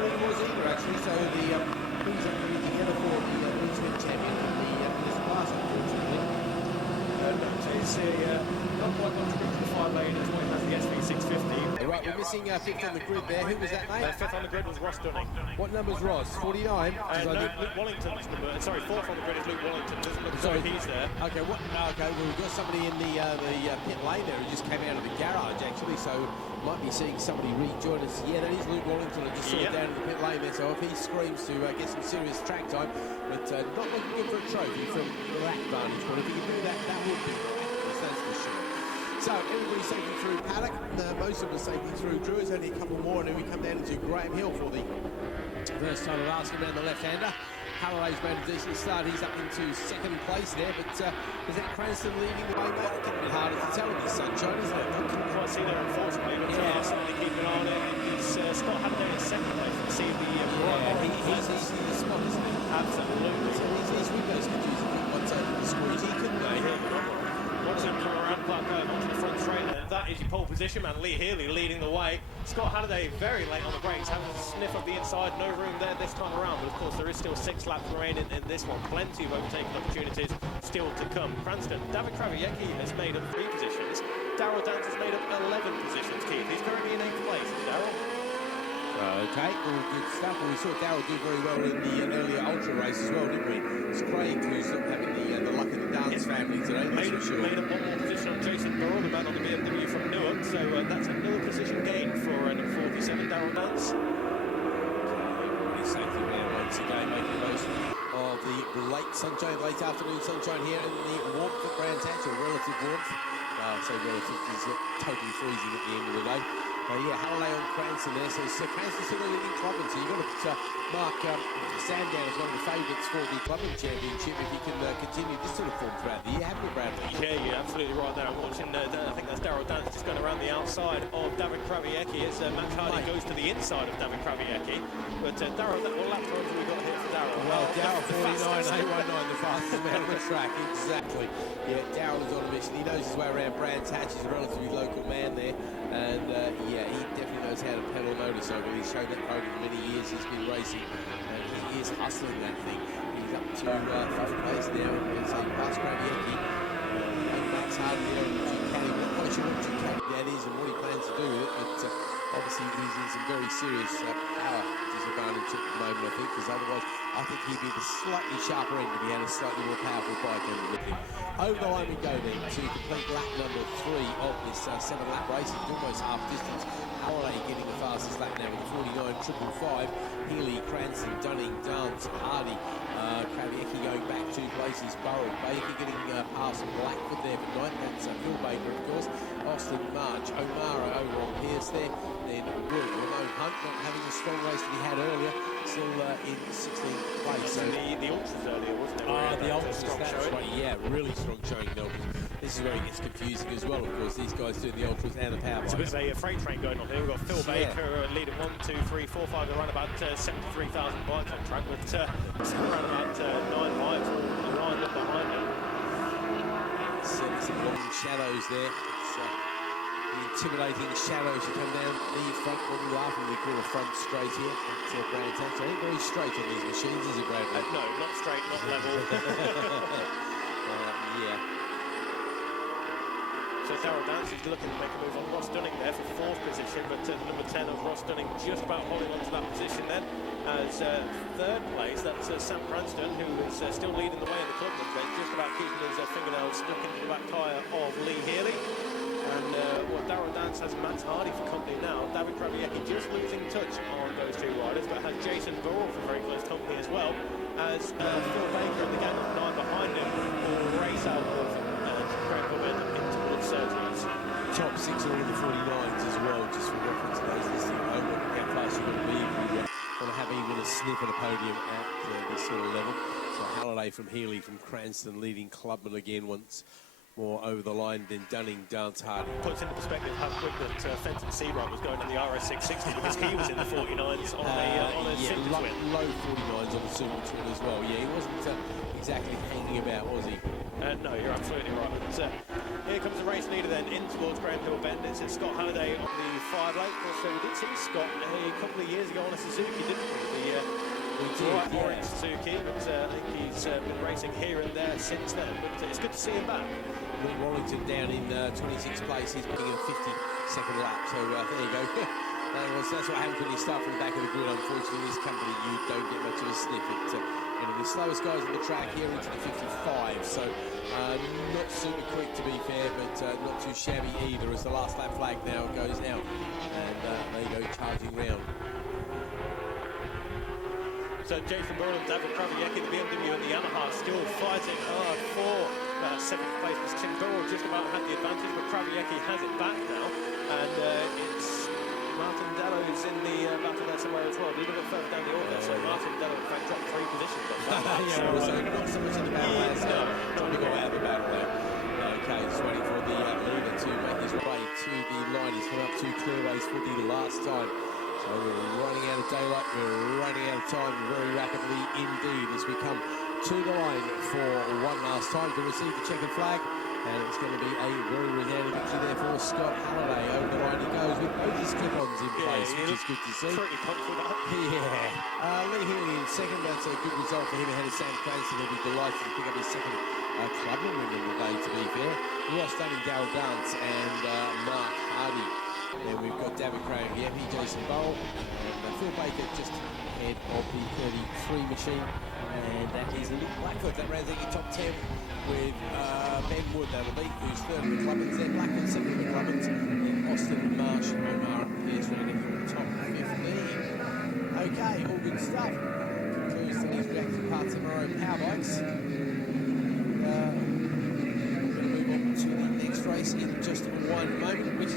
know who he was either, actually. So the who's underneath the other for the Brisbane champion in this class, unfortunately. It's not quite contributing to the 5 lane as well as the SV650. Right, we're missing fifth on the grid there. Who was that, mate? Fifth on the grid was Ross Dunning. What number's Ross? 49? No, Luke Wallington's number. Sorry, fourth on the grid is Luke Wallington. Doesn't look as though he's there. Okay, okay, well, we've got somebody in the pit lane there who just came out of the garage, actually, so might be seeing somebody rejoin us. Yeah, that is Luke Wallington. I just saw it down in the pit lane there, so if he screams to get some serious track time, but not looking good for a trophy from that vantage point. If he can do that, that would be miraculous, that's for sure. So everybody's safely through paddock. Most of us safely through. Drew is only a couple more, and then we come down into Graham Hill for the first time of asking around the left-hander. Halliday's made a decent start. He's up into second place there, but is that Cranston leading the way, mate? It's getting a bit harder to tell in this sunshine, isn't it? I couldn't quite see there, unfortunately, but certainly keep an eye on it. It's Scott Halliday in second place. You can see the he's easily the spot, isn't he? Absolutely. These windows could use a bit more squeezy, couldn't they? Watch him come around onto the front straight. That is your pole position man, Lee Healy leading the way. Scott Halliday very late on the brakes, having a sniff of the inside, no room there this time around, but of course there is still 6 laps remaining in this one. Plenty of overtaking opportunities still to come. Cranston, David Krawiecki has made up 3 positions. Darrell Dance has made up 11 positions, Keith. He's currently in 8th place, Darrell. Okay, all good stuff. Well, we saw Darrell do very well in the earlier ultra race as well, didn't we? It's Craig who's having the luck of the dance family today, that's for sure. Made up 1 more position on Jason Burrell, the man on the BMW from Newark, so that's another position gain for number 47, Darrell Dance. Everybody's safely there once again, making the most of the late sunshine, late afternoon sunshine here in the warmth at Brands Hatch, or relative warmth. So relative is totally freezing at the end of the day. Yeah, Halliday on Cranston there, so Cranston's still leading Clubman, so you've got to mark Sandown as one of the favourites for the Clubman Championship if he can continue this sort of form throughout the year, haven't you, Bradley? Yeah, you're absolutely right there. I'm watching, I think that's Darrell Dance just going around the outside of David Krawiecki as Max Hardy goes to the inside of David Krawiecki. But Darrell, what lap times have we got here for Darrell? Well, Darrell 49.819, the fastest man on the track, exactly. Yeah, Darrell is on a mission. He knows his way around Brands Hatch. He's a relatively local man there, and yeah, he definitely knows how to pedal a motorcycle. He's shown that over the many years he's been racing, and he is hustling that thing. He's up to 5th place now, and so past Krawiecki. And Max Hardy there in Ducati. We're not quite sure what Ducati that is and what he plans to do with it, but obviously he's in some very serious power disadvantage at the moment, I think, because otherwise I think he'd be the slightly sharper end if he had a slightly more powerful bike under with him. Over the line we go then to complete lap number 3 of this 7-lap race. It's almost half distance. Halliday getting the fastest lap now with 49.555. Healy, Cranston, Dunning, Dance, Hardy, Krawiecki going back 2 places. Burrell, Baker getting past Blackford there for 9th. That's Phil Baker, of course. Austin, March, O'Mara over on Pierce there. Then Wood, Ramon Hunt not having the strong race that he had earlier, still in 16th place. So the Ultras earlier, wasn't it? The Ultras, that's right. Yeah, really strong showing the Ultras. This is where it gets confusing as well, of course. These guys do the Ultras and the power bikes. It's a bit of a freight train going on here. We've got Phil Baker leading 1, 2, 3, 4, 5. They're around about 73,000 bikes on track, but around about 9 bikes all lined up behind them. Some long shadows there. The intimidating shadows that come down the front, what we laughingly call a front straight here at Brands Hatch. It ain't very straight on these machines, is it, Bradley? No, not straight, not level. Yeah. So Darrell Dance is looking to make a move on Ross Dunning there for 4th position, but number 10 of Ross Dunning just about holding on to that position then. As 3rd place, that's Sam Cranston, who is still leading the way in the Clubman bench, just about keeping his fingernails stuck into the back tyre of Lee Healy. And Darrell Dance has Max Hardy for company now. David Krawiecki just losing touch on those 2 riders, but has Jason Burrell for very close company as well, as Phil Baker and the gang of 9 behind him will race out of Greg Wood into Wood Surgeons. Top 6 all of the 49s as well, just for reference to those listening at home. How fast you've got to be if you want to have even a sniff at a podium at this sort of level. So Halliday from Healy, from Cranston leading Clubman again once more over the line, then Dunning, Dance, Hardy. Puts into perspective how quick that Fenton Seabright was going on the RS660 because he was in the 49s on a Super Twin. Low 49s on the Super Twin as well. Yeah, he wasn't exactly hanging about, was he? No, you're absolutely right. But, Here comes the race leader then in towards Graham Hill Bend. It's Scott Halliday on the 5 lane. Also, we did see Scott a couple of years ago on a Suzuki, didn't we? The bright orange Suzuki. But I think he's been racing here and there since then. But it's good to see him back. Will Wallington down in 26th place. He's making a 52nd lap. So there you go. That's what happens when you start from the back of the grid. Unfortunately, in this company, you don't get much of a sniff at the slowest guys on the track here into the 55. So not super quick to be fair, but not too shabby either as the last lap flag now goes out. And there you go, charging round. So Jason Burrell and David Kraviecki, the BMW and the Yamaha, still fighting hard for second place position. Burrell just about had the advantage, but Kraviecki has it back now. And it's Martin Dallo who's in the battle there somewhere as well. A little bit further down the order, so Martin Dallo in fact dropped 3 positions. So not so much in the battle as Johnny got out of the battle there. Okay, just waiting for the leader to make his way to the line. He's come up to clearways for the last time. So we're running out of daylight, we're running out of time very rapidly indeed as we come to the line for one last time to receive the checkered flag. And it's going to be a very resounding victory there for Scott Halliday. Over the line he goes with both his clip-ons in place, which is good to see. Pretty pumped with that. Yeah. Lee Healy in second. That's a good result for him ahead of Sam Cranston. He'll be delighted to pick up his second clubman win of the day, to be fair. Ross Dunning, Darryl Dance and Mark Hardy. Then we've got David Crane, Yeppi, Jason Burrell, and Phil Baker just ahead of the 33 machine. And that is Luke Blackfoot. That rounds out your top 10 with Ben Wood, that'll be, who's third of the Clubbins. Then Blackfoot, second of the Clubbins. Then Austin, Marsh, Omar, and Pierce rounding from the top 15. Okay, all good stuff. Concludes today's reactive parts MRO Powerbikes. We're going to move on to the next race in just one moment, which